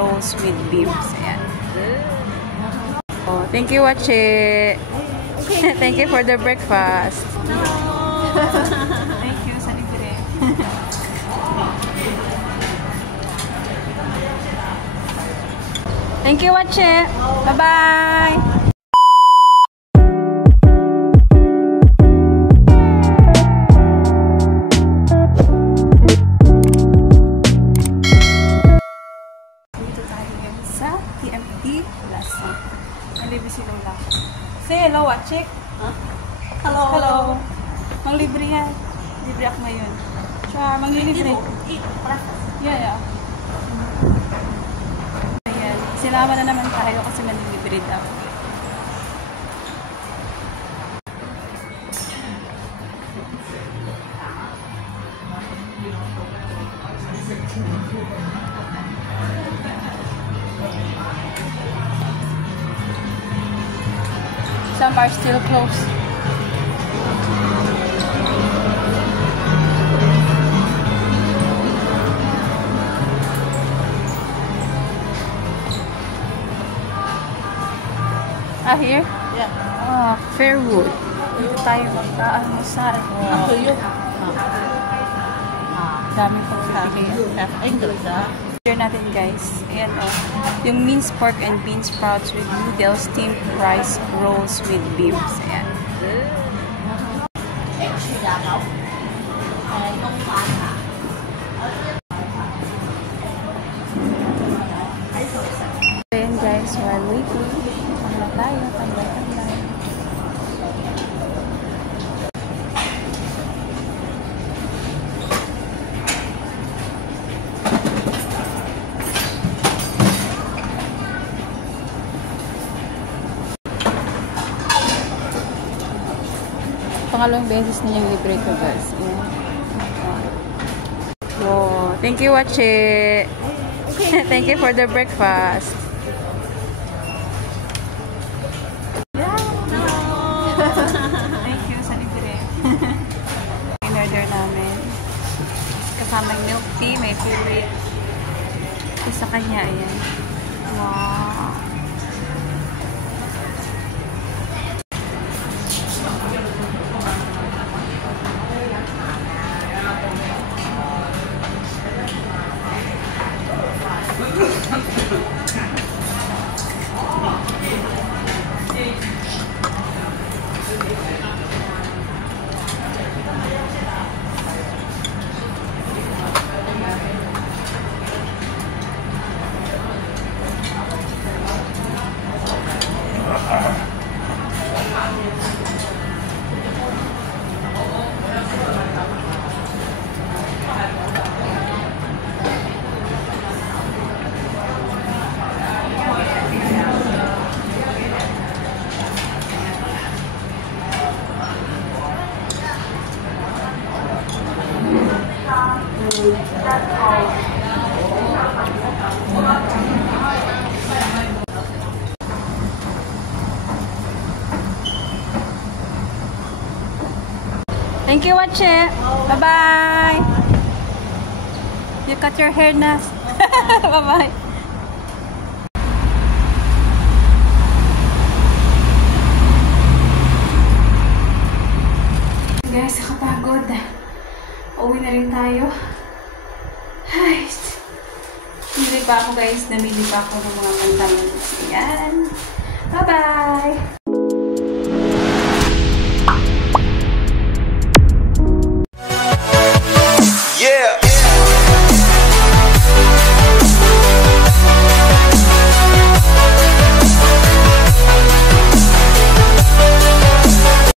rolls with beef. Ayan. Oh, thank you, Wache. Thank you for the breakfast. Thank you sa libre. Thank you, Wache. Bye-bye. Si Lola. Say hello, Wache. Huh? Hello. Hello. Manglibre yan. Libre ako ngayon. Char, manglibre. Yeah. Ayan. Sinama na naman tayo kasi manglibre daw. Some are still closed. Here? Yeah. Fairwood. Dito tayo mag-almusal. Dami pang pili. Here natin, guys. Ayan, yung minced pork and bean sprouts with noodles, steamed rice rolls with beef. Ayan. Ayan, guys, while waiting, ano tayo, tambay-tambay. Pangalawang beses niya yung libre ko, guys. Wow. Thank you, Wache. Thank you for the breakfast. Thank you sa libre. In-order namin. Kasama yung milk tea, may favorite. Ito sa kanya, ayan. Wow. Thank you, Wache. Bye-bye. You cut your hair na. Bye-bye. Guys, nakapagod. Uwi na rin tayo. Ay, namili pa ako, guys. Namili pa ako ng mga pantalon. Ayan. Bye-bye.